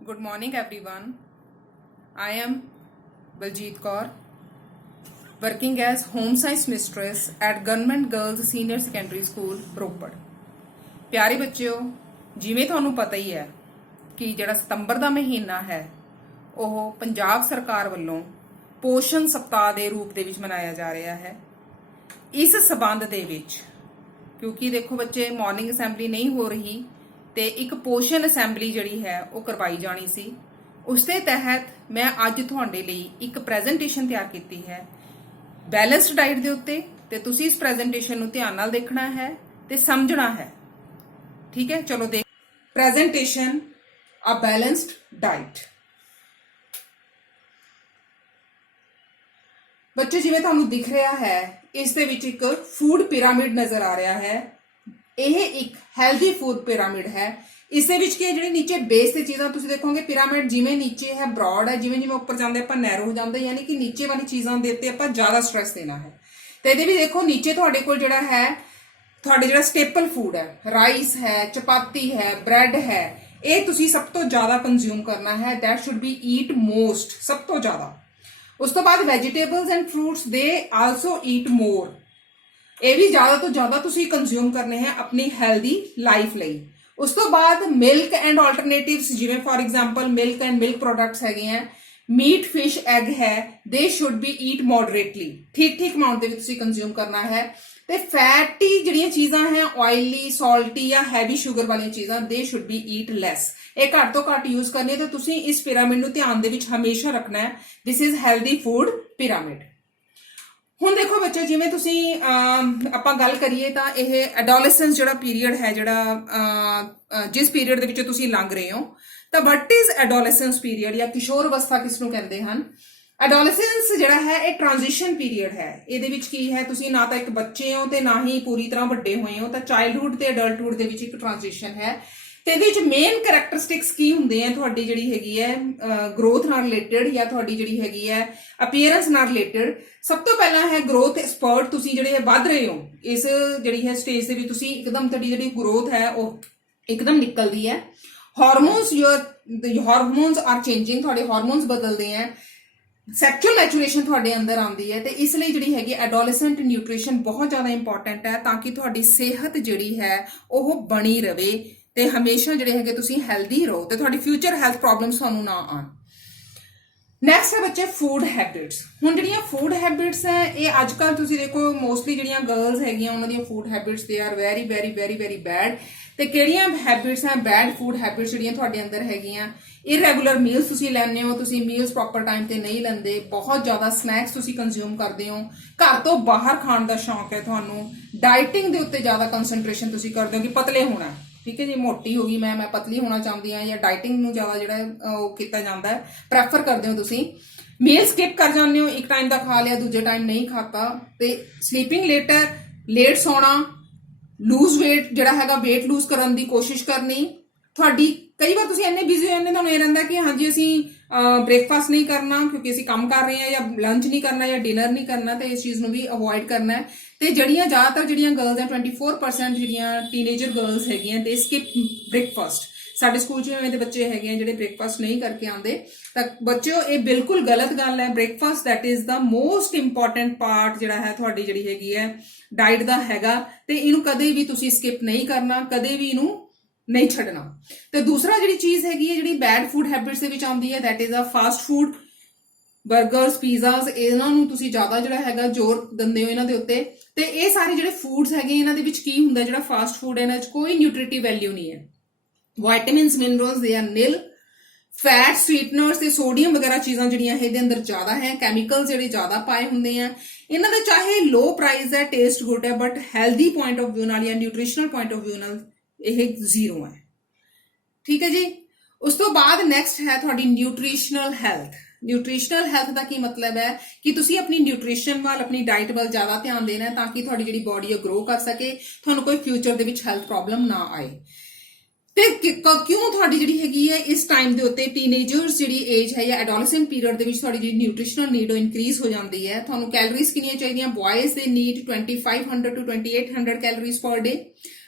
Good morning, everyone. I am Baljeet Kaur, working as home science mistress at Government Girls Senior Secondary School, Ropar. ਪਿਆਰੇ ਬੱਚਿਓ, ਜਿਵੇਂ ਤੁਹਾਨੂੰ ਪਤਾ ਹੀ ਹੈ ਕਿ ਜਿਹੜਾ ਸਤੰਬਰ ਦਾ ਮਹੀਨਾ ਹੈ ਉਹ ਪੰਜਾਬ ਸਰਕਾਰ ਵੱਲੋਂ ਪੋਸ਼ਣ ਸਪਤਾਹ ਦੇ ਰੂਪ ਦੇ ਵਿੱਚ ਮਨਾਇਆ ਜਾ ਰਿਹਾ ਹੈ। ਇਸ ਸਬੰਧ ਦੇ ਵਿੱਚ ਕਿਉਂਕਿ ਦੇਖੋ ਬੱਚੇ ਮਾਰਨਿੰਗ ਅਸੈਂਬਲੀ ਨਹੀਂ ਹੋ ਰਹੀ ਤੇ ਇੱਕ ਪੋਸ਼ਣ ਅਸੈਂਬਲੀ ਜਿਹੜੀ ਹੈ ਉਹ ਕਰਵਾਈ ਜਾਣੀ ਸੀ। ਉਸ ਦੇ ਤਹਿਤ ਮੈਂ ਅੱਜ ਤੁਹਾਡੇ ਲਈ ਇੱਕ ਪ੍ਰੈਜੈਂਟੇਸ਼ਨ ਤਿਆਰ ਕੀਤੀ ਹੈ ਬੈਲੈਂਸਡ ਡਾਈਟ ਦੇ ਉੱਤੇ ਤੇ ਤੁਸੀਂ ਇਸ ਪ੍ਰੈਜੈਂਟੇਸ਼ਨ ਨੂੰ ਧਿਆਨ ਨਾਲ ਦੇਖਣਾ ਹੈ ਤੇ ਸਮਝਣਾ ਹੈ। ਠੀਕ ਹੈ, ਚਲੋ ਦੇਖ ਪ੍ਰੈਜੈਂਟੇਸ਼ਨ ਅ ਬੈਲੈਂਸਡ ਡਾਈਟ। ਬੱਚੇ ਜਿਵੇਂ ਤੁਹਾਨੂੰ ਦਿਖ ਰਿਹਾ ਹੈ ਇਸ ਦੇ ਵਿੱਚ ਇੱਕ ਫੂਡ ਪਿਰਾਮਿਡ ਨਜ਼ਰ ਆ ਰਿਹਾ ਹੈ। ਇਹ ਇੱਕ ਹੈਲਦੀ ਫੂਡ ਪਿਰਾਮਿਡ ਹੈ। ਇਸ ਦੇ ਵਿੱਚ ਕੀ ਜਿਹੜੇ ਨੀਚੇ ਬੇਸ ਤੇ ਚੀਜ਼ਾਂ ਤੁਸੀਂ ਦੇਖੋਗੇ ਪਿਰਾਮਿਡ ਜਿਵੇਂ ਨੀਚੇ ਹੈ ਬ੍ਰੌਡ ਹੈ, ਜਿਵੇਂ ਜਿਵੇਂ ਉੱਪਰ ਜਾਂਦੇ ਆਪਾਂ ਨੈਰੋ ਹੋ ਜਾਂਦੇ, ਯਾਨੀ ਕਿ ਨੀਚੇ ਵਾਲੀ ਚੀਜ਼ਾਂ ਦੇ ਉੱਤੇ ਆਪਾਂ ਜ਼ਿਆਦਾ ਸਟ੍ਰੈਸ ਦੇਣਾ ਹੈ। ਤੇ ਇਹਦੇ ਵੀ ਦੇਖੋ ਨੀਚੇ ਤੁਹਾਡੇ ਕੋਲ ਜਿਹੜਾ ਹੈ ਤੁਹਾਡੇ ਜਿਹੜਾ ਸਟੇਪਲ ਫੂਡ ਹੈ, ਰਾਈਸ ਹੈ, ਚਪਾਤੀ ਹੈ, ਬ੍ਰੈਡ ਹੈ, ਇਹ ਤੁਸੀਂ ਸਭ ਤੋਂ ਜ਼ਿਆਦਾ ਕੰਜ਼ਿਊਮ ਕਰਨਾ ਹੈ। That should B eat most, ਸਭ ਤੋਂ ਜ਼ਿਆਦਾ। ਉਸ ਤੋਂ ਬਾਅਦ ਵੈਜੀਟੇਬਲਸ ਐਂਡ ਫਰੂਟਸ ਦੇ ਆਲਸੋ ਈਟ ਮੋਰ, ਇਹ ਵੀ ਜ਼ਿਆਦਾ ਤੋਂ ਜ਼ਿਆਦਾ ਤੁਸੀਂ ਕੰਜ਼ਿਊਮ ਕਰਨੇ ਹੈ ਆਪਣੀ ਹੈਲਦੀ ਲਾਈਫ ਲਈ। ਉਸ ਤੋਂ ਬਾਅਦ ਮਿਲਕ ਐਂਡ ਆਲਟਰਨੇਟਿਵਸ, ਜਿਵੇਂ for example milk and milk products ਹੈਗੇ ਆ, ਮੀਟ, ਫਿਸ਼, ਐਗ ਹੈ, ਦੇ ਸ਼ੁੱਡ ਬੀ ਈਟ ਮੋਡਰੇਟਲੀ, ਠੀਕ ਅਮਾਉਂਟ ਦੇ ਵਿੱਚ ਤੁਸੀਂ ਕੰਜ਼ਿਊਮ ਕਰਨਾ ਹੈ। ਤੇ ਫੈਟੀ ਜਿਹੜੀਆਂ ਚੀਜ਼ਾਂ ਹੈ, ਆਇਲੀ, ਸਾਲਟੀ ਜਾਂ ਹੈਵੀ ਸ਼ੂਗਰ ਵਾਲੀਆਂ ਚੀਜ਼ਾਂ, ਦੇ ਸ਼ੁੱਡ ਬੀ ਈਟ ਲੈਸ, ਇਹ ਘੱਟ ਤੋਂ ਘੱਟ ਯੂਜ਼ ਕਰਨੀ ਹੈ। ਤੇ ਤੁਸੀਂ ਇਸ ਪਿਰਾਮਿਡ ਨੂੰ ਧਿਆਨ ਦੇ ਵਿੱਚ ਹਮੇਸ਼ਾ ਰੱਖਣਾ ਹੈ। This is healthy food pyramid. ਹੁਣ ਦੇਖੋ ਬੱਚੇ, ਜਿਵੇਂ ਤੁਸੀਂ ਆਪਾਂ ਗੱਲ ਕਰੀਏ ਤਾਂ ਇਹ ਐਡੋਲੈਸੈਂਸ ਜਿਹੜਾ ਪੀਰੀਅਡ ਹੈ, ਜਿਹੜਾ ਜਿਸ ਪੀਰੀਅਡ ਦੇ ਵਿੱਚ ਤੁਸੀਂ ਲੰਘ ਰਹੇ ਹੋ, ਤਾਂ ਵਟ ਇਜ਼ ਐਡੋਲੈਸੈਂਸ ਪੀਰੀਅਡ ਜਾਂ ਕਿਸ਼ੋਰ ਅਵਸਥਾ ਕਿਸ ਨੂੰ ਕਹਿੰਦੇ ਹਨ। ਐਡੋਲੈਸੈਂਸ ਜਿਹੜਾ ਹੈ ਇਹ ਟ੍ਰਾਂਜੀਸ਼ਨ ਪੀਰੀਅਡ ਹੈ। ਇਹਦੇ ਵਿੱਚ ਕੀ ਹੈ, ਤੁਸੀਂ ਨਾ ਤਾਂ ਇੱਕ ਬੱਚੇ ਹੋ ਤੇ ਨਾ ਹੀ ਪੂਰੀ ਤਰ੍ਹਾਂ ਵੱਡੇ ਹੋਏ ਹੋ, ਤਾਂ ਚਾਈਲਡਹੁੱਡ ਤੇ ਅਡਲਟਹੁੱਡ ਦੇ ਵਿੱਚ ਇੱਕ ਟ੍ਰਾਂਜੀਸ਼ਨ ਹੈ। ਤੇ ਇਹਦੇ ਵਿੱਚ ਮੇਨ ਕਰੈਕਟਰਿਸਟਿਕਸ ਕੀ ਹੁੰਦੇ ਆ, ਤੁਹਾਡੀ ਜਿਹੜੀ ਹੈਗੀ ਹੈ ਗਰੋਥ ਨਾਲ ਰਿਲੇਟਡ ਜਾਂ ਤੁਹਾਡੀ ਜਿਹੜੀ ਹੈਗੀ ਹੈ ਅਪੀਅਰੈਂਸ ਨਾਲ ਰਿਲੇਟਡ। ਸਭ ਤੋਂ ਪਹਿਲਾਂ ਹੈ ਗਰੋਥ ਸਪਰਟ, ਤੁਸੀਂ ਜਿਹੜੇ ਹੈ ਵੱਧ ਰਹੇ ਹੋ ਇਸ ਜਿਹੜੀ ਹੈ ਸਟੇਜ ਦੇ ਵਿੱਚ, ਤੁਸੀਂ ਇੱਕਦਮ ਤੁਹਾਡੀ ਜਿਹੜੀ ਗਰੋਥ ਹੈ ਉਹ ਇੱਕਦਮ ਨਿਕਲਦੀ ਹੈ। ਹਾਰਮੋਨਸ ਆਰ ਚੇਂਜਿੰਗ, ਤੁਹਾਡੇ ਹਾਰਮੋਨਸ ਬਦਲਦੇ ਆ, ਸੈਕਸ਼ੂਅਲ ਮੈਚੂਰੇਸ਼ਨ ਤੁਹਾਡੇ ਅੰਦਰ ਆਉਂਦੀ ਹੈ। ਤੇ ਇਸ ਲਈ ਜਿਹੜੀ ਹੈਗੀ ਐਡੋਲੈਸੈਂਟ ਨਿਊਟ੍ਰੀਸ਼ਨ ਬਹੁਤ ਜ਼ਿਆਦਾ ਇੰਪੋਰਟੈਂਟ ਹੈ ਤਾਂ ਕਿ ਤੁਹਾਡੀ ਸਿਹਤ ਜਿਹੜੀ ਹੈ ਉਹ ਬਣੀ ਰਵੇ ਤੇ ਹਮੇਸ਼ਾ ਜਿਹੜੇ ਹੈਗੇ ਤੁਸੀਂ ਹੈਲਦੀ ਰਹੋ ਤੇ ਤੁਹਾਡੀ ਫਿਊਚਰ ਹੈਲਥ ਪ੍ਰੋਬਲਮਸ ਤੁਹਾਨੂੰ ਨਾ ਆਉਣ। ਨੈਕਸਟ ਹੈ ਬੱਚੇ ਫੂਡ ਹੈਬਿਟਸ। ਹੁਣ ਜਿਹੜੀਆਂ ਫੂਡ ਹੈਬਿਟਸ ਹੈ ਇਹ ਅੱਜ ਕੱਲ੍ਹ ਤੁਸੀਂ ਦੇਖੋ ਮੋਸਟਲੀ ਜਿਹੜੀਆਂ ਗਰਲਸ ਹੈਗੀਆਂ ਉਹਨਾਂ ਦੀਆਂ food habits they are very very very very bad. ਤੇ ਕਿਹੜੀਆਂ ਹੈਬਿਟਸ ਹੈ ਬੈਡ ਫੂਡ ਹੈਬਿਟਸ ਜਿਹੜੀਆਂ ਤੁਹਾਡੇ ਅੰਦਰ ਹੈਗੀਆਂ, ਇਰੈਗੂਲਰ ਮੀਲਸ ਤੁਸੀਂ ਲੈਂਦੇ ਹੋ, ਤੁਸੀਂ ਮੀਲਸ ਪ੍ਰੋਪਰ ਟਾਈਮ ਤੇ ਨਹੀਂ ਲੈਂਦੇ, ਬਹੁਤ ਜ਼ਿਆਦਾ ਸਨੈਕਸ ਤੁਸੀਂ ਕੰਜ਼ਿਊਮ ਕਰਦੇ ਹੋ, ਘਰ ਤੋਂ ਬਾਹਰ ਖਾਣ ਦਾ ਸ਼ੌਂਕ ਹੈ ਤੁਹਾਨੂੰ, ਡਾਈਟਿੰਗ ਦੇ ਉੱਤੇ ਜ਼ਿਆਦਾ ਕੰਸਨਟ੍ਰੇਸ਼ਨ ਤੁਸੀਂ ਕਰਦੇ ਹੋ ਕਿ ਪਤਲੇ ਹੋਣਾ। ਠੀਕ ਹੈ ਜੀ, ਮੋਟੀ ਹੋ ਗਈ ਮੈਂ ਪਤਲੀ ਹੋਣਾ ਚਾਹੁੰਦੀ ਹਾਂ, ਜਾਂ ਡਾਈਟਿੰਗ ਨੂੰ ਜ਼ਿਆਦਾ ਜਿਹੜਾ ਉਹ ਕੀਤਾ ਜਾਂਦਾ ਹੈ, ਪ੍ਰੈਫਰ ਕਰਦੇ ਹੋ ਤੁਸੀਂ। ਮੀਲ ਸਕਿਪ ਕਰ ਜਾਂਦੇ ਹੋ, ਇੱਕ ਟਾਈਮ ਦਾ ਖਾ ਲਿਆ ਦੂਜੇ ਟਾਈਮ ਨਹੀਂ ਖਾਤਾ। ਤੇ ਸਲੀਪਿੰਗ ਲੇਟਰ, ਲੇਟ ਸੌਣਾ, ਲੂਜ਼ ਵੇਟ ਜਿਹੜਾ ਹੈਗਾ ਵੇਟ ਲੂਜ਼ ਕਰਨ ਦੀ ਕੋਸ਼ਿਸ਼ ਕਰਨੀ। ਤੁਹਾਡੀ ਕਈ ਵਾਰ ਤੁਸੀਂ ਇੰਨੇ ਬਿਜ਼ੀ ਹੋ ਜਾਂਦੇ, ਤੁਹਾਨੂੰ ਇਹ ਰਹਿੰਦਾ ਕਿ ਹਾਂਜੀ ਅਸੀਂ ਬ੍ਰੇਕਫਾਸਟ ਨਹੀਂ ਕਰਨਾ ਕਿਉਂਕਿ ਅਸੀਂ ਕੰਮ ਕਰ ਰਹੇ ਹਾਂ, ਜਾਂ ਲੰਚ ਨਹੀਂ ਕਰਨਾ ਜਾਂ ਡਿਨਰ ਨਹੀਂ ਕਰਨਾ, ਤੇ ਇਸ ਚੀਜ਼ ਨੂੰ ਵੀ ਅਵੋਇਡ ਕਰਨਾ ਹੈ। ਤੇ ਜਿਹੜੀਆਂ ਜ਼ਿਆਦਾਤਰ ਜਿਹੜੀਆਂ ਗਰਲਸ ਹੈ 24% ਜਿਹੜੀਆਂ ਟੀਨੇਜਰ ਗਰਲਸ ਹੈਗੀਆਂ ਤੇ ਸਕਿਪ ਬ੍ਰੇਕਫਾਸਟ। ਸਾਡੇ ਸਕੂਲ 'ਚ ਐਵੇਂ ਦੇ ਬੱਚੇ ਹੈਗੇ ਆ ਜਿਹੜੇ ਬ੍ਰੇਕਫਾਸਟ ਨਹੀਂ ਕਰਕੇ ਆਉਂਦੇ। ਤਾਂ ਬੱਚਿਓ ਇਹ ਬਿਲਕੁਲ ਗਲਤ ਗੱਲ ਹੈ। Breakfast that is the most important part ਜਿਹੜਾ ਹੈ ਤੁਹਾਡੀ ਜਿਹੜੀ ਹੈਗੀ ਹੈ ਡਾਈਟ ਦਾ ਹੈਗਾ, ਤੇ ਇਹਨੂੰ ਕਦੇ ਵੀ ਤੁਸੀਂ ਸਕਿਪ ਨਹੀਂ ਕਰਨਾ, ਕਦੇ ਵੀ ਇਹਨੂੰ ਨਹੀਂ ਛੱਡਣਾ। ਤੇ ਦੂਸਰਾ ਜਿਹੜੀ ਚੀਜ਼ ਹੈਗੀ ਹੈ ਜਿਹੜੀ ਬੈਡ ਫੂਡ ਹੈਬਿਟਸ ਦੇ ਵਿੱਚ ਆਉਂਦੀ ਹੈ that is a fast food, burgers, pizzas, ਇਹਨਾਂ ਨੂੰ ਤੁਸੀਂ ਜ਼ਿਆਦਾ ਜਿਹੜਾ ਹੈਗਾ ਜ਼ੋਰ ਦਿੰਦੇ ਹੋ ਇਹਨਾਂ ਦੇ ਉੱਤੇ। ਤੇ ਇਹ ਸਾਰੇ ਜਿਹੜੇ ਫੂਡਸ ਹੈਗੇ ਇਹਨਾਂ ਦੇ ਵਿੱਚ ਕੀ ਹੁੰਦਾ, ਜਿਹੜਾ ਫਾਸਟ ਫੂਡ ਹੈ ਇਹਨਾਂ 'ਚ ਕੋਈ ਨਿਊਟ੍ਰੀਟਿਵ ਵੈਲਿਊ ਨਹੀਂ ਹੈ। Vitamins, minerals they are nil. Fat, sweeteners ਤੇ ਸੋਡੀਅਮ ਵਗੈਰਾ ਚੀਜ਼ਾਂ ਜਿਹੜੀਆਂ ਇਹਦੇ ਅੰਦਰ ਜ਼ਿਆਦਾ ਹੈ, ਕੈਮੀਕਲ ਜਿਹੜੇ ਜ਼ਿਆਦਾ ਪਾਏ ਹੁੰਦੇ ਆ। ਇਹਨਾਂ ਦਾ ਚਾਹੇ ਲੋ ਪ੍ਰਾਈਸ ਹੈ, ਟੇਸਟ ਗੁੱਡ ਹੈ, but healthy point of view ਨਾਲ ਜਾਂ ਨਿਊਟ੍ਰੀਸ਼ਨਲ ਪੁਆਇੰਟ ਆਫ ਵਿਊ ਨਾਲ ਇਹ ਜ਼ੀਰੋ ਹੈ। ਠੀਕ ਹੈ ਜੀ। ਉਸ ਤੋਂ ਬਾਅਦ ਨੈਕਸਟ ਹੈ ਤੁਹਾਡੀ ਨਿਊਟ੍ਰੀਸ਼ਨਲ ਹੈਲਥ। ਨਿਊਟ੍ਰੀਸ਼ਨਲ ਹੈਲਥ ਦਾ ਕੀ ਮਤਲਬ ਹੈ ਕਿ ਤੁਸੀਂ ਆਪਣੀ ਨਿਊਟ੍ਰੀਸ਼ਨ ਵੱਲ, ਆਪਣੀ ਡਾਈਟ ਵੱਲ ਜ਼ਿਆਦਾ ਧਿਆਨ ਦੇਣਾ ਤਾਂ ਕਿ ਤੁਹਾਡੀ ਜਿਹੜੀ ਬੋਡੀ ਹੈ ਗਰੋ ਕਰ ਸਕੇ, ਤੁਹਾਨੂੰ ਕੋਈ ਫਿਊਚਰ ਦੇ ਵਿੱਚ ਹੈਲਥ ਪ੍ਰੋਬਲਮ ਨਾ ਆਏ। ਤੇ ਕਿਉਂ ਤੁਹਾਡੀ ਜਿਹੜੀ ਹੈਗੀ ਹੈ ਇਸ ਟਾਈਮ ਦੇ ਉੱਤੇ ਟੀਨੇਜਰਸ ਜਿਹੜੀ ਏਜ ਹੈ ਜਾਂ ਐਡੋਲੈਸੈਂਟ ਪੀਰੀਅਡ ਦੇ ਵਿੱਚ ਤੁਹਾਡੀ ਜਿਹੜੀ ਨਿਊਟ੍ਰੀਸ਼ਨਲ ਨੀਡ ਉਹ ਇਨਕਰੀਜ਼ ਹੋ ਜਾਂਦੀ ਹੈ। ਤੁਹਾਨੂੰ ਕੈਲੋਰੀਜ਼ ਕਿੰਨੀਆਂ ਚਾਹੀਦੀਆਂ, ਬॉयਜ਼ ਦੇ ਨੀਡ 2500 to 2800 ਕੈਲੋਰੀਜ਼ ਪਰ ਡੇ,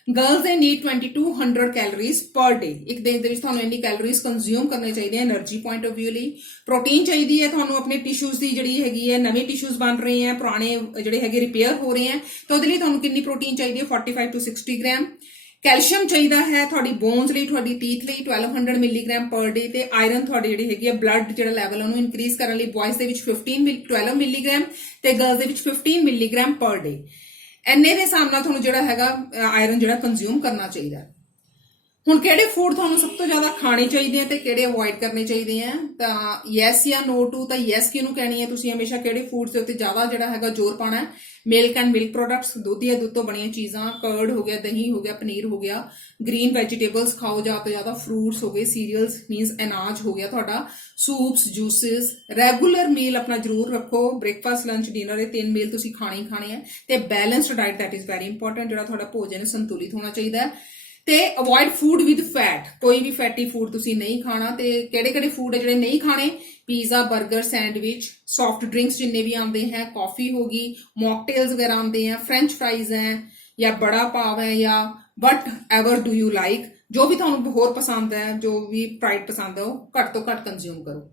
ਗਰਲਸ ਦੇ ਨੀਡ 2200 ਕੈਲੋਰੀਜ਼ ਪਰ ਡੇ। ਇੱਕ ਦਿਨ ਦੇ ਵਿੱਚ ਤੁਹਾਨੂੰ ਇੰਨੀ ਕੈਲੋਰੀਜ਼ ਕੰਜ਼ਿਊਮ ਕਰਨੇ ਚਾਹੀਦੇ ਆ એનર્ਜੀ ਪੁਆਇੰਟ ਆਫ View ਲਈ। ਪ੍ਰੋਟੀਨ ਚਾਹੀਦੀ ਹੈ ਤੁਹਾਨੂੰ ਆਪਣੇ ਟਿਸ਼ੂਜ਼ ਦੀ ਜਿਹੜੀ ਹੈਗੀ ਹੈ, ਨਵੇਂ ਟਿਸ਼ੂਜ਼ ਬਣ ਰਹੇ ਆ, ਪੁਰਾਣੇ ਜਿਹੜੇ ਹੈਗੇ ਰਿਪੇਅਰ ਹੋ ਰਹੇ ਆ, ਤਾਂ ਉਹਦੇ ਲਈ ਤੁਹਾਨੂੰ ਕਿੰਨੀ ਪ੍ਰੋਟੀਨ ਚਾਹੀਦੀ ਹੈ 45 to 60 ਗ੍ਰਾਮ। ਕੈਲਸ਼ੀਅਮ ਚਾਹੀਦਾ ਹੈ ਤੁਹਾਡੀ ਬੋਨਸ ਲਈ, ਤੁਹਾਡੀ ਟੀਥ ਲਈ 1200 ਮਿਲੀਗ੍ਰਾਮ ਪਰ ਡੇ। ਤੇ ਆਇਰਨ ਤੁਹਾਡੀ ਜਿਹੜੀ ਹੈਗੀ ਹੈ ਬਲੱਡ ਜਿਹੜਾ ਲੈਵਲ ਉਹਨੂੰ ਇਨਕਰੀਜ਼ ਕਰਨ ਲਈ ਬॉयਜ਼ ਦੇ ਵਿੱਚ 12 ਮਿਲੀਗ੍ਰਾਮ ਤੇ ਗਰਲਸ ਦੇ ਵਿੱਚ 15 ਮਿਲੀਗ੍ਰਾਮ ਪਰ ਡੇ। ਇੰਨੇ ਦੇ ਹਿਸਾਬ ਨਾਲ ਤੁਹਾਨੂੰ ਜਿਹੜਾ ਹੈਗਾ ਆਇਰਨ ਜਿਹੜਾ ਕੰਜ਼ਿਊਮ ਕਰਨਾ ਚਾਹੀਦਾ। ਹੁਣ ਕਿਹੜੇ ਫੂਡ ਤੁਹਾਨੂੰ ਸਭ ਤੋਂ ਜ਼ਿਆਦਾ ਖਾਣੇ ਚਾਹੀਦੇ ਆ ਤੇ ਕਿਹੜੇ ਅਵੋਇਡ ਕਰਨੇ ਚਾਹੀਦੇ ਆ? ਤਾਂ ਯੈਸ ਜਾਂ ਨੋ ਟੂ। ਤਾਂ ਯੈਸ ਕਿਹਨੂੰ ਕਹਿਣੀ ਹੈ? ਤੁਸੀਂ ਹਮੇਸ਼ਾ ਕਿਹੜੇ ਫੂਡਸ ਦੇ ਉੱਤੇ ਜ਼ਿਆਦਾ ਜਿਹੜਾ ਹੈਗਾ ਜ਼ੋਰ ਪਾਉਣਾ ਹੈ? ਮਿਲਕ ਐਂਡ ਮਿਲਕ ਪ੍ਰੋਡਕਟਸ, ਦੁੱਧ ਜਾਂ ਦੁੱਧ ਤੋਂ ਬਣੀਆਂ ਚੀਜ਼ਾਂ, ਕਰਡ ਹੋ ਗਿਆ, ਦਹੀਂ ਹੋ ਗਿਆ, ਪਨੀਰ ਹੋ ਗਿਆ। ਗ੍ਰੀਨ ਵੈਜੀਟੇਬਲਸ ਖਾਓ ਜ਼ਿਆਦਾ ਤੋਂ ਜ਼ਿਆਦਾ, ਫਰੂਟਸ ਹੋ ਗਏ, ਸੀਰੀਅਲਸ ਮੀਨਸ ਅਨਾਜ ਹੋ ਗਿਆ ਤੁਹਾਡਾ, ਸੂਪਸ, ਜੂਸਿਸ। ਰੈਗੂਲਰ ਮੀਲ ਆਪਣਾ ਜ਼ਰੂਰ ਰੱਖੋ, ਬ੍ਰੇਕਫਾਸਟ, ਲੰਚ, ਡਿਨਰ, ਇਹ 3 ਮੀਲ ਤੁਸੀਂ ਖਾਣੇ ਹੀ ਖਾਣੇ ਆ। ਤੇ balanced diet that is very important, ਜਿਹੜਾ ਤੁਹਾਡਾ ਭੋਜਨ ਸੰਤੁਲਿਤ ਹੋਣਾ ਚਾਹੀਦਾ ਹੈ। ਤੇ ਅਵੋਇਡ ਫੂਡ ਵਿਦ ਫੈਟ, ਕੋਈ ਵੀ ਫੈਟੀ ਫੂਡ ਤੁਸੀਂ ਨਹੀਂ ਖਾਣਾ। ਤੇ ਕਿਹੜੇ ਫੂਡ ਹੈ ਜਿਹੜੇ ਨਹੀਂ ਖਾਣੇ? ਪੀਜ਼ਾ, 버ਗਰ, ਸੈਂਡਵਿਚ, ਸੌਫਟ ਡਰਿੰਕਸ ਜਿੰਨੇ ਵੀ ਆਉਂਦੇ ਹੈ, ਕਾਫੀ ਹੋ ਗਈ, ਮੌਕਟੇਲਸ ਵਗੈਰਾ ਆਉਂਦੇ ਆ, ਫ੍ਰੈਂਚ ਫਰਾਈਜ਼ ਹੈ ਜਾਂ ਬੜਾ ਪਾਵ ਹੈ ਜਾਂ ਵਟ ਐਵਰ ਡੂ ਯੂ ਲਾਈਕ, ਜੋ ਵੀ ਤੁਹਾਨੂੰ ਹੋਰ ਪਸੰਦ ਹੈ, ਜੋ ਵੀ ਫਰਾਈਡ ਪਸੰਦ ਹੈ, ਉਹ ਘੱਟ ਤੋਂ ਘੱਟ ਕੰਜ਼ਿਊਮ ਕਰੋ।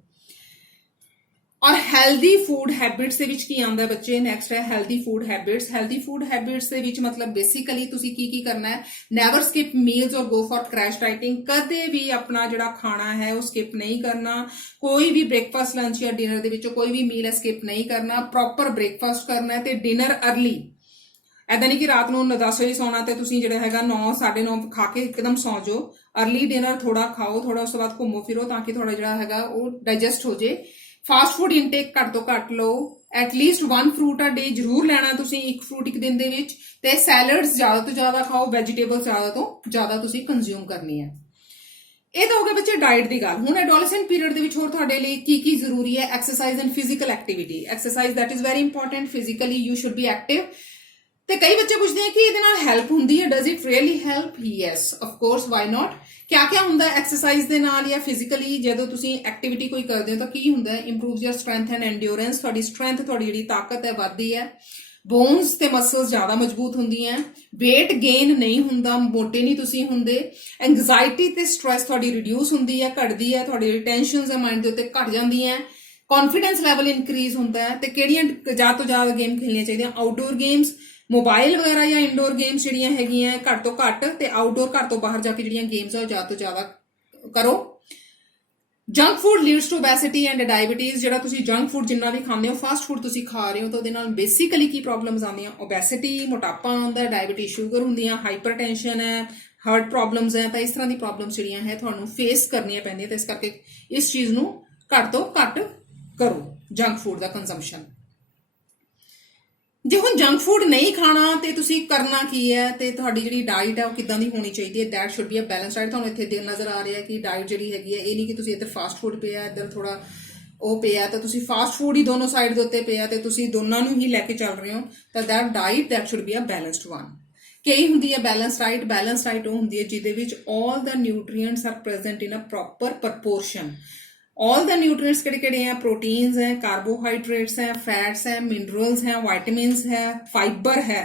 ਔਰ ਹੈਲਦੀ ਫੂਡ ਹੈਬਿਟਸ ਦੇ ਵਿੱਚ ਕੀ ਆਉਂਦਾ ਬੱਚੇ? ਨੈਕਸਟ ਹੈ healthy food habits. Healthy food habits ਦੇ ਵਿੱਚ ਮਤਲਬ ਬੇਸਿਕਲੀ ਤੁਸੀਂ ਕੀ ਕਰਨਾ ਹੈ? ਨੈਵਰ ਸਕਿਪ ਮੀਲਸ ਔਰ ਗੋ ਫॉर ਕ੍ਰੈਸ਼ ਡਾਈਟਿੰਗ। ਕਦੇ ਵੀ ਆਪਣਾ ਜਿਹੜਾ ਖਾਣਾ ਹੈ ਉਹ ਸਕਿਪ ਨਹੀਂ ਕਰਨਾ। ਕੋਈ ਵੀ ਬ੍ਰੇਕਫਾਸਟ, ਲੰਚ ਜਾਂ ਡਿਨਰ ਦੇ ਵਿੱਚੋਂ ਕੋਈ ਵੀ ਮੀਲ ਹੈ ਸਕਿਪ ਨਹੀਂ ਕਰਨਾ। ਪ੍ਰੋਪਰ ਬ੍ਰੇਕਫਾਸਟ ਕਰਨਾ ਹੈ ਤੇ ਡਿਨਰ ਅਰਲੀ। ਐਦਾਂ ਨਹੀਂ ਕਿ ਰਾਤ ਨੂੰ 10 ਵਜੇ ਸੌਣਾ ਤੇ ਤੁਸੀਂ ਜਿਹੜਾ ਹੈਗਾ 9, 9:30 ਖਾ ਕੇ ਇੱਕਦਮ ਸੌ ਜਾਓ। ਅਰਲੀ ਡਿਨਰ ਥੋੜਾ ਖਾਓ, ਥੋੜਾ ਉਸ ਤੋਂ ਬਾਅਦ ਘੁੰਮੋ ਫਿਰੋ ਤਾਂ ਕਿ ਥੋੜਾ ਜਿਹੜਾ ਹੈਗਾ ਉਹ ਡਾਈਜੈਸਟ ਹੋ ਜੇ। ਫਾਸਟ ਫੂਡ ਇਨਟੇਕ ਘੱਟ ਤੋਂ ਘੱਟ ਲਓ। ਐਟਲੀਸਟ 1 ਫਰੂਟ ਅ ਡੇ ਜ਼ਰੂਰ ਲੈਣਾ ਤੁਸੀਂ, 1 ਫਰੂਟ ਇੱਕ ਦਿਨ ਦੇ ਵਿੱਚ। ਤੇ ਸੈਲਡਸ ਜ਼ਿਆਦਾ ਤੋਂ ਜ਼ਿਆਦਾ ਖਾਓ, ਵੈਜੀਟੇਬਲਸ ਜ਼ਿਆਦਾ ਤੋਂ ਜ਼ਿਆਦਾ ਤੁਸੀਂ ਕੰਜ਼ਿਊਮ ਕਰਨੀ ਹੈ। ਇਹ ਤਾਂ ਹੋ ਗਿਆ ਬੱਚੇ ਡਾਈਟ ਦੀ ਗੱਲ। ਹੁਣ ਐਡੋਲੈਸੈਂਟ ਪੀਰੀਅਡ ਦੇ ਵਿੱਚ ਹੋਰ ਤੁਹਾਡੇ ਲਈ ਕੀ ਜ਼ਰੂਰੀ ਹੈ? Exercise and physical activity. Exercise that is very important. Physically you should be active. ਤੇ ਕਈ ਬੱਚੇ ਪੁੱਛਦੇ ਆ ਕਿ ਇਹਦੇ ਨਾਲ ਹੈਲਪ ਹੁੰਦੀ ਹੈ, does it really help? Yes, of course, why not. ਕਿਆ ਹੁੰਦਾ ਐਕਸਰਸਾਈਜ਼ ਦੇ ਨਾਲ ਜਾਂ ਫਿਜ਼ੀਕਲੀ ਜਦੋਂ ਤੁਸੀਂ ਐਕਟੀਵਿਟੀ ਕੋਈ ਕਰਦੇ ਹੋ ਤਾਂ ਕੀ ਹੁੰਦਾ ਹੈ? ਇੰਪਰੂਵਸ ਯਰ ਸਟਰੈਂਥ ਐਂਡ ਐਂਡਿਓਰੈਂਸ। ਤੁਹਾਡੀ ਸਟਰੈਂਥ, ਤੁਹਾਡੀ ਜਿਹੜੀ ਤਾਕਤ ਹੈ ਵੱਧਦੀ ਹੈ। ਬੋਨਸ ਤੇ ਮਸਲਸ ਜ਼ਿਆਦਾ ਮਜ਼ਬੂਤ ਹੁੰਦੀਆਂ। weight gain ਨਹੀਂ ਹੁੰਦਾ, ਮੋਟੇ ਨਹੀਂ ਤੁਸੀਂ ਹੁੰਦੇ। ਐਂਗਜ਼ਾਇਟੀ ਤੇ ਸਟ੍ਰੈਸ ਤੁਹਾਡੀ ਰਿਡਿਊਸ ਹੁੰਦੀ ਹੈ, ਘਟਦੀ ਹੈ। ਤੁਹਾਡੀ ਟੈਨਸ਼ਨਸ ਹੈ ਮਾਈਂਡ ਦੇ ਉੱਤੇ ਘਟ ਜਾਂਦੀਆਂ। ਕੌਨਫੀਡੈਂਸ ਲੈਵਲ ਇਨਕਰੀਜ਼ ਹੁੰਦਾ ਹੈ। ਤੇ ਕਿਹੜੀਆਂ ਜ਼ਿਆਦਾ ਤੋਂ ਜ਼ਿਆਦਾ ਗੇਮ ਖੇਲਣੀਆਂ ਚਾਹੀਦੀਆਂ? ਆਊਟਡੋਰ ਗੇਮਸ, ਮੋਬਾਈਲ ਵਗੈਰਾ ਜਾਂ ਇਨਡੋਰ ਗੇਮਸ ਜਿਹੜੀਆਂ ਹੈਗੀਆਂ ਘੱਟ ਤੋਂ ਘੱਟ, ਤੇ ਆਊਟਡੋਰ ਘਰ ਤੋਂ ਬਾਹਰ ਜਾ ਕੇ ਜਿਹੜੀਆਂ ਗੇਮਸ ਆ ਉਹ ਜ਼ਿਆਦਾ ਤੋਂ ਜ਼ਿਆਦਾ ਕਰੋ। Junk food leads to obesity and diabetes. ਜਿਹੜਾ ਤੁਸੀਂ ਜੰਕ ਫੂਡ ਜਿੰਨਾ ਵੀ ਖਾਂਦੇ ਹੋ, ਫਾਸਟ ਫੂਡ ਤੁਸੀਂ ਖਾ ਰਹੇ ਹੋ, ਤਾਂ ਉਹਦੇ ਨਾਲ ਬੇਸਿਕਲੀ ਕੀ ਪ੍ਰੋਬਲਮਸ ਆਉਂਦੀਆਂ? ਓਬੈਸਿਟੀ, ਮੋਟਾਪਾ ਆਉਂਦਾ, ਡਾਇਬੀਟੀਜ਼, ਸ਼ੂਗਰ ਹੁੰਦੀਆਂ, ਹਾਈਪਰਟੈਂਸ਼ਨ ਹੈ, ਹਾਰਟ ਪ੍ਰੋਬਲਮਸ ਹੈ। ਤਾਂ ਇਸ ਤਰ੍ਹਾਂ ਦੀ ਪ੍ਰੋਬਲਮਸ ਜਿਹੜੀਆਂ ਹੈ ਤੁਹਾਨੂੰ ਫੇਸ ਕਰਨੀਆਂ ਪੈਂਦੀਆਂ। ਤਾਂ ਇਸ ਕਰਕੇ ਇਸ ਚੀਜ਼ ਨੂੰ ਘੱਟ ਤੋਂ ਘੱਟ ਕਰੋ, ਜੰਕ ਫੂਡ ਦਾ ਕੰਜ਼ੰਪਸ਼ਨ। ਜੇ ਹੁਣ ਜੰਕ ਫੂਡ ਨਹੀਂ ਖਾਣਾ ਤੇ ਤੁਸੀਂ ਕਰਨਾ ਕੀ ਹੈ? ਤੇ ਤੁਹਾਡੀ ਜਿਹੜੀ ਡਾਈਟ ਹੈ ਉਹ ਕਿੱਦਾਂ ਦੀ ਹੋਣੀ ਚਾਹੀਦੀ ਹੈ? That should be a balance diet. ਤੁਹਾਨੂੰ ਇੱਥੇ ਨਜ਼ਰ ਆ ਰਿਹਾ ਕਿ ਡਾਈਟ ਜਿਹੜੀ ਹੈਗੀ ਹੈ, ਇਹ ਨਹੀਂ ਕਿ ਤੁਸੀਂ ਇੱਧਰ ਫਾਸਟ ਫੂਡ ਪਿਆ, ਇੱਧਰ ਥੋੜਾ ਉਹ ਪਿਆ, ਤਾਂ ਤੁਸੀਂ ਫਾਸਟ ਫੂਡ ਹੀ ਦੋਨੋਂ ਸਾਈਡ ਦੇ ਉੱਤੇ ਪਿਆ ਤੇ ਤੁਸੀਂ ਦੋਨਾਂ ਨੂੰ ਹੀ ਲੈ ਕੇ ਚੱਲ ਰਹੇ ਹੋ। ਤਾਂ that diet that should be a balanced one. ਕੀ ਹੁੰਦੀ ਹੈ ਬੈਲੈਂਸ ਡਾਈਟ? ਬੈਲੈਂਸ ਡਾਈਟ ਉਹ ਹੁੰਦੀ ਹੈ ਜਿਹਦੇ ਵਿੱਚ all the nutrients are present in a proper proportion. All the nutrients किहड़े हैं? प्रोटीन्स हैं, कार्बोहाइड्रेट्स हैं, फैट्स हैं, मिनरल्स हैं, वाइटामिन्स है, फाइबर है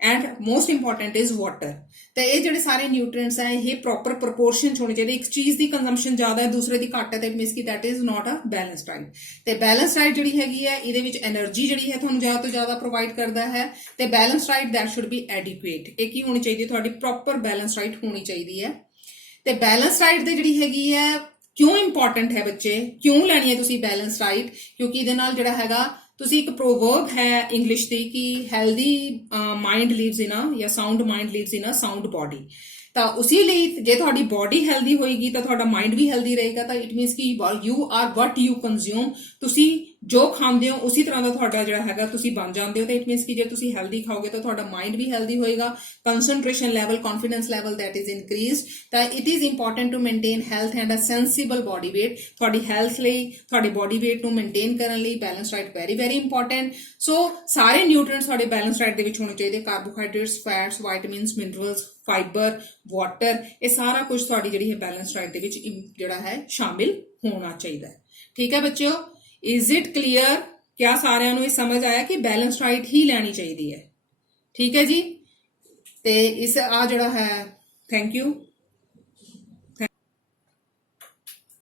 and most important is water. तो ये जिहड़े सारे न्यूट्रिएंट्स हैं ये प्रॉपर प्रपोर्शन होने चाहिए। एक चीज़ की कंजम्पशन ज़्यादा है, दूसरे की घट है, तो मीनस कि that is not a balance diet. तो बैलेंस डाइट जिहड़ी हैगी है इहदे विच एनर्जी जिहड़ी है तुहानूं ज़्यादा तो ज़्यादा प्रोवाइड करता है। तो balance diet that should be adequate. ये की होनी चाहिए? तुहाडी प्रॉपर बैलेंस डाइट होनी चाहिए है। तो बैलेंस डाइट दी जिहड़ी हैगी है क्यों इंपॉर्टेंट है बच्चे? क्यों लैनी है तुसी बैलेंस डाइट? क्योंकि इहदे नाल जिहड़ा हैगा तुसी एक प्रोवर्ब है इंग्लिश दी कि healthy mind lives in a या sound mind lives in a sound body. तो उसी लिए जे तुहाडी बॉडी हेल्दी होएगी तो तुहाडा माइंड भी हेल्दी रहेगा। तो इट मीनस कि you are what you consume. तुसी जो खांदे हो उसी तरह का तुहाडा जिहड़ा हैगा तुसी बन जांदे हो। तो इट मीनस कि जे तुसी हेल्दी खाओगे तो तुहाडा माइंड भी हेल्दी होएगा, concentration level, confidence level that is increase. तो it is important to maintain health and a sensible body weight. तुहाडी हेल्थ लई, तुहाडे बॉडी वेट नूं मेनटेन करन लई balance diet very very important. So सारे न्यूट्रिएंट्स तुहाडे बैलेंस डाइट दे विच होने चाहिए। Carbohydrates, fats, vitamins, minerals, fibre, water, ये सारा कुछ तुहाडी जिहड़ी है बैलेंस डाइट दे विच जिहड़ा है शामिल होना चाहिए। ठीक है बच्चों, इज इट क्लीयर? क्या सारिਆਂ ਨੂੰ ਇਹ ਸਮਝ ਆਇਆ ਕਿ बैलेंस डाइट ही लैनी चाहिए है? ठीक है जी। ਤੇ ਇਸ ਆ ਜਿਹੜਾ ਹੈ ਥੈਂਕ ਯੂ